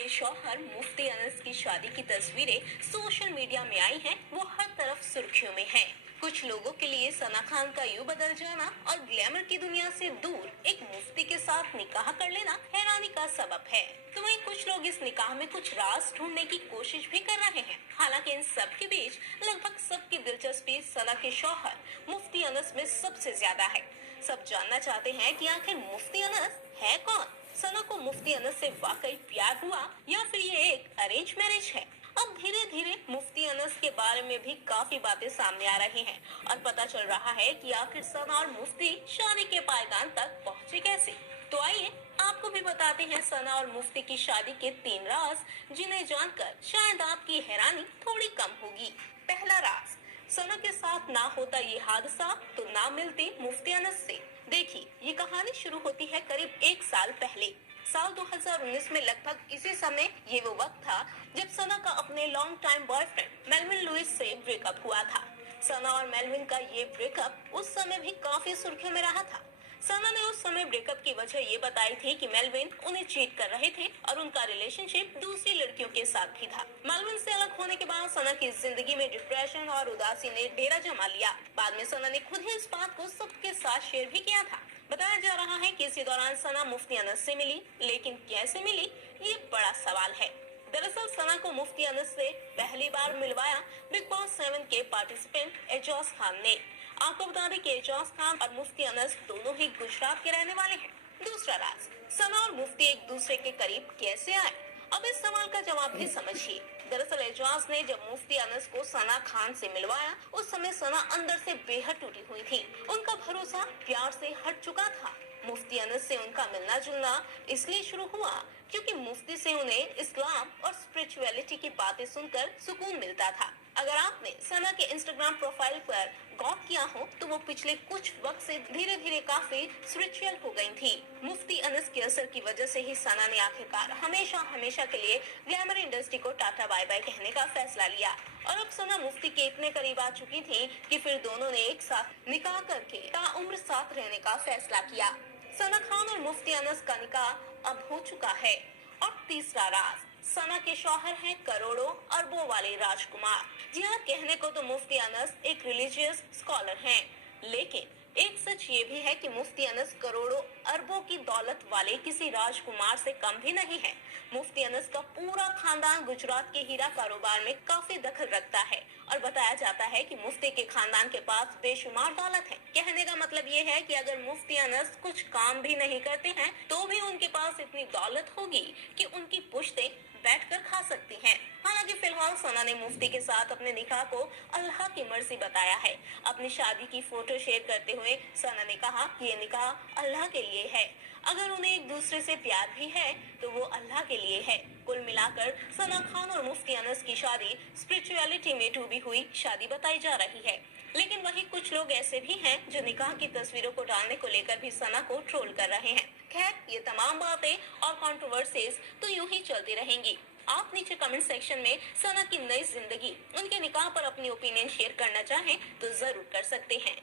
के शौहर मुफ्ती अनस की शादी की तस्वीरें सोशल मीडिया में आई हैं, वो हर तरफ सुर्खियों में हैं। कुछ लोगों के लिए सना खान का यूं बदल जाना और ग्लैमर की दुनिया से दूर एक मुफ्ती के साथ निकाह कर लेना हैरानी का सबब है। तो वहीं कुछ लोग इस निकाह में कुछ राज ढूंढने की कोशिश भी कर रहे हैं। हालांकि इन सब के बीच लगभग सबकी दिलचस्पी सना के शौहर मुफ्ती अनस में सबसे ज्यादा है। सब जानना चाहते हैं कि आखिर मुफ्ती अनस है कौन। सना को मुफ्ती अनस से वाकई प्यार हुआ या फिर ये एक अरेंज मैरिज है। अब धीरे धीरे मुफ्ती अनस के बारे में भी काफी बातें सामने आ रही हैं और पता चल रहा है कि आखिर सना और मुफ्ती शादी के पायदान तक पहुंचे कैसे। तो आइए आपको भी बताते हैं सना और मुफ्ती की शादी के 3 राज, जिन्हें जानकर शायद आपकी हैरानी थोड़ी कम होगी। पहला राज, सना के साथ ना होता ये हादसा तो ना मिलती मुफ्ती अनस से। देखिए, ये कहानी शुरू होती है करीब 1 साल पहले। साल 2019 में लगभग इसी समय ये वो वक्त था जब सना का अपने long time boyfriend Melvin Louis से ब्रेकअप हुआ था। सना और मेलविन का ये ब्रेकअप उस समय भी काफी सुर्खियों में रहा था। सना ने उस समय ब्रेकअप की वजह ये बताई थी कि मेलविन उन्हें चीट कर रहे थे और उनका रिलेशनशिप दूसरी लड़कियों के साथ भी था। मेलविन से अलग होने के बाद सना की जिंदगी में डिप्रेशन और उदासी ने डेरा जमा लिया। बाद में सना ने खुद ही इस बात को सबके साथ शेयर भी किया था। बताया जा रहा है कि इसी दौरान सना मुफ्ती अनस से मिली, लेकिन कैसे मिली ये बड़ा सवाल है। दरअसल सना को मुफ्ती अनस से पहली बार मिलवाया बिग बॉस 7 के पार्टिसिपेंट एजाज खान ने। आपको बता दें कि एजाज खान और मुफ्ती अनस दोनों ही गुजरात के रहने वाले हैं। दूसरा राज, सना और मुफ्ती एक दूसरे के करीब कैसे आए। अब इस सवाल का जवाब भी समझिए। दरअसल एजाज ने जब मुफ्ती अनस को सना खान से मिलवाया, उस समय सना अंदर से बेहद टूटी हुई थी। उनका भरोसा प्यार से हट चुका था। मुफ्ती अनस से उनका मिलना जुलना इसलिए शुरू हुआ क्योंकि मुफ्ती से उन्हें इस्लाम और स्पिरिचुअलिटी की बातें सुनकर सुकून मिलता था। अगर आपने सना के इंस्टाग्राम प्रोफाइल पर गौर किया हो तो वो पिछले कुछ वक्त से धीरे धीरे काफी स्पिरिचुअल हो गई थी। मुफ्ती अनस के असर की वजह से ही सना ने आखिरकार हमेशा हमेशा के लिए ग्लैमर इंडस्ट्री को टाटा बाय बाय कहने का फैसला लिया और अब सना मुफ्ती के इतने करीब आ चुकी थी कि फिर दोनों ने एक साथ निकाह करके ताउम्र साथ रहने का फैसला किया। सना खान और मुफ्ती अनस का निकाह अब हो चुका है। और तीसरा राज, सना के शौहर हैं करोड़ों अरबों वाले राजकुमार। जी हाँ, कहने को तो मुफ्ती अनस एक रिलीजियस स्कॉलर हैं, लेकिन एक सच ये भी है कि मुफ्ती अनस करोड़ों अरबों की दौलत वाले किसी राजकुमार से कम भी नहीं है। मुफ्ती अनस का पूरा खानदान गुजरात के हीरा कारोबार में काफी दखल रखता है और बताया जाता है कि मुफ्ती के खानदान के पास बेशुमार दौलत है। कहने का मतलब ये है कि अगर मुफ्ती अनस कुछ काम भी नहीं करते हैं तो भी उनके पास इतनी दौलत होगी कि उनकी पुश्तें बैठकर खा सकती हैं। हालांकि फिलहाल सना ने मुफ्ती के साथ अपने निकाह को अल्लाह की मर्जी बताया है। अपनी शादी की फोटो शेयर करते हुए सना ने कहा कि ये निकाह अल्लाह के लिए है। अगर उन्हें एक दूसरे से प्यार भी है तो वो अल्लाह के लिए है। कुल मिलाकर सना खान और मुफ्ती अनस की शादी स्पिरिचुअलिटी में डूबी हुई शादी बताई जा रही है। लेकिन वही कुछ लोग ऐसे भी हैं जो निकाह की तस्वीरों को डालने को लेकर भी सना को ट्रोल कर रहे हैं। खैर, ये तमाम बातें और कंट्रोवर्सीज तो यूं ही चलती रहेंगी। आप नीचे कमेंट सेक्शन में सना की नई जिंदगी, उनके निकाह पर अपनी ओपिनियन शेयर करना चाहें तो जरूर कर सकते हैं।